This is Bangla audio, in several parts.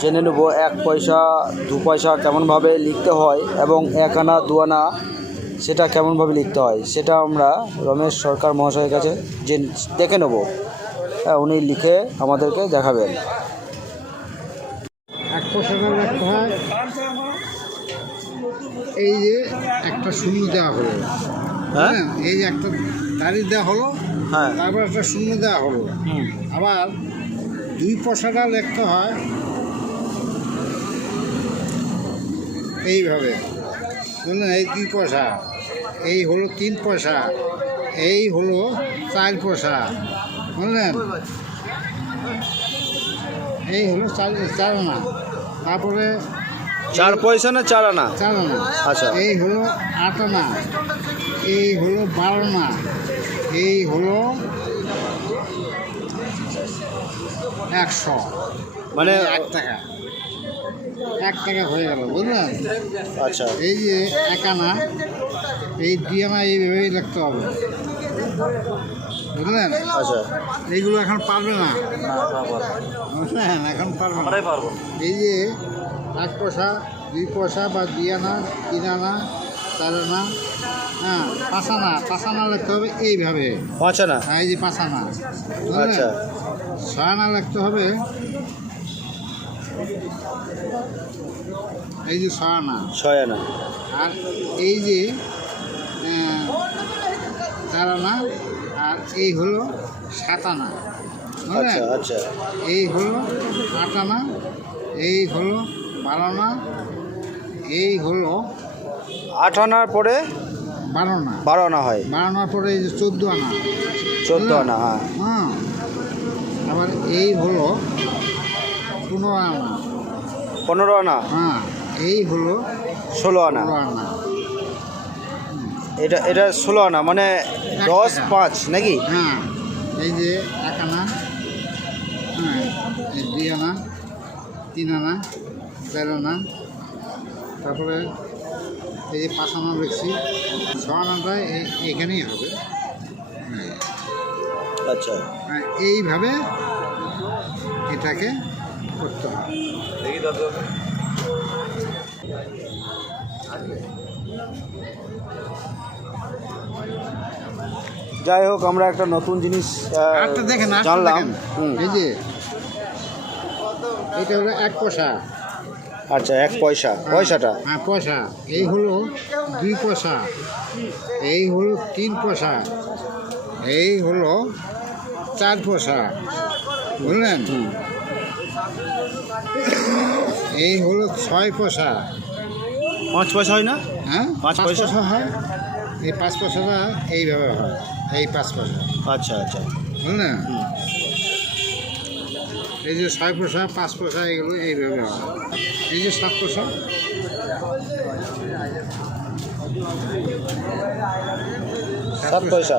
জেনে নেব 1 পয়সা 2 পয়সা কেমনভাবে লিখতে হয় এবং 1 আনা 2 আনা সেটা কেমনভাবে লিখতে হয় সেটা আমরা রমেশ সরকার মহাশয়ের কাছে দেখে নেব। উনি লিখে আমাদেরকে দেখাবেন। 1 পয়সাটা লিখতে হয়, এই যে একটা শূন্য দেওয়া হলো, হ্যাঁ, এই যে একটা তারিখ দেওয়া হলো, হ্যাঁ, তারপর একটা শূন্য দেওয়া হলো। আবার 2 পয়সাটা লিখতে হয় এইভাবে, বুঝলেন? এই 2 পয়সা, এই হলো 3 পয়সা, এই হলো 4 পয়সা, বুঝলেন? এই হলো 4 আনা, তারপরে 4 পয়সা না 4 আনা? 4 আনা। আচ্ছা। এই হলো 8 আনা, এই হলো 12 আনা, এই হলো 100, মানে 1 টাকা, 1 টাকা হয়ে গেল, বুঝলেন? আচ্ছা, এই যে 1 আনা, এই 2 আনা এইভাবেই লিখতে হবে, বুঝলেন? আচ্ছা, এইগুলো এখন পারবে না, বুঝলেন? এখন পারবে না। এই যে 1 পয়সা 2 পয়সা বা 2 আনা 3 আনা 4 আনা, হ্যাঁ, 5 আনা, 5 আনা লিখতে হবে এইভাবে। 5 আনা? হ্যাঁ, এই যে 5 আনা, আচ্ছা। 6 আনা লিখতে হবে, এই যে 6 আনা। 6 আনা। আর এই যে 4 আনা, আর এই হলো 7 আনা, আচ্ছা, আচ্ছা, এই হলো 8 আনা, এই হলো 12 আনা, এই হলো 8 আনার পরে 12 আনা। 12 আনা হয়। 12 আনার পরে এই যে 14 আনা, 14 আনা, হ্যাঁ। হ্যাঁ, আবার এই হলো 15 আনা, 15 আনা, হ্যাঁ, এই হলো 16 আনা। 16 আনা। এটা 16 আনা, মানে 10 5 নাকি? হ্যাঁ, এই যে 1 আনা, হ্যাঁ, এই 2 আনা 3 আনা 4 আনা, তারপরে এই যে 5 আনা লিখছি, 6 আনাটা এখানেই হবে। হ্যাঁ, আচ্ছা, হ্যাঁ, এইভাবে এটাকে করতে হবে। যাই হোক, আমরা একটা নতুন জিনিস আরেকটা দেখেন, আরেকটা জানলাম। দেখেন। এই যে এটা হলো 1 পয়সা। আচ্ছা, 1 পয়সা, পয়সাটা? হ্যাঁ, পয়সা। এই হলো 2 পয়সা, এই হলো 3 পয়সা, এই হলো 4 পয়সা, বুঝলেন? এই হলো 6 পয়সা। 5 পয়সা হয় না? হ্যাঁ, 5 5 পয়সা হয়। এই 5 পয়সাটা এইভাবে হয়, এই 5 পয়সা, আচ্ছা, আচ্ছা, বুঝলেন? এই যে 6 পয়সা 5 পয়সা এগুলো এইভাবে হয়। এই যে 7 পয়সা, 7 পয়সা,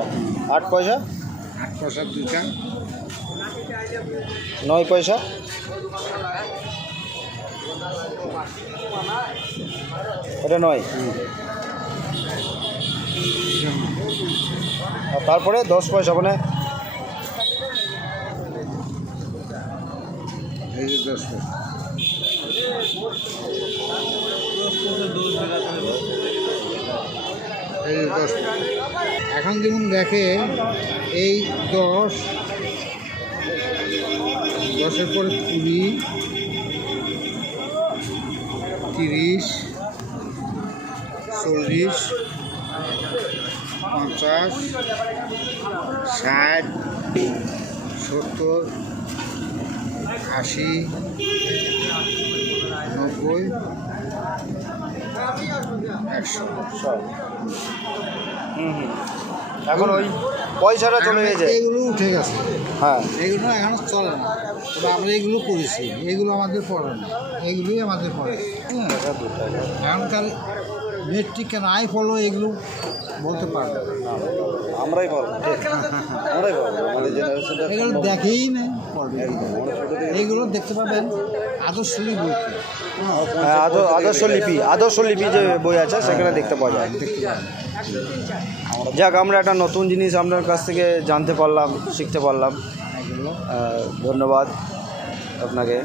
8 পয়সা, 8 পয়সা 2টা, 9 পয়সা, এটা 9। আর তারপরে 10 পয়সা, মানে এই যে 10 পয়সা, এই যে 10 পয়সা। এখন যেমন দেখে এই 10, 10-এর পরে 20, 30, 40, 50, 60, 70, 80, 90, 100। এখন ওই পয়সাটা চলে গেছে। এগুলো উঠে গেছে, হ্যাঁ, এগুলো এখন চলে না। তবে আমরা এগুলো করেছি, এগুলো আমাদের পড়ে না, এগুলোই আমাদের পড়ে। হ্যাঁ, এখনকার মেট্রিক কেন আই ফলো এগুলো বলতে পারবে না, আমরাই পারবো, আমরাই পারবো, আমাদের জেনারেশনটা এগুলো দেখেই নেই পড়বে। এইগুলো দেখতে পাবেন আদর্শ বইতে। হ্যাঁ, আদর্শ লিপি যে বই আছে সেখানে দেখতে পাওয়া যায়। দেখতে পাবেন। যাক, আমরা একটা নতুন জিনিস আপনার কাছ থেকে জানতে পারলাম, শিখতে পারলাম। এগুলো ধন্যবাদ আপনাকে।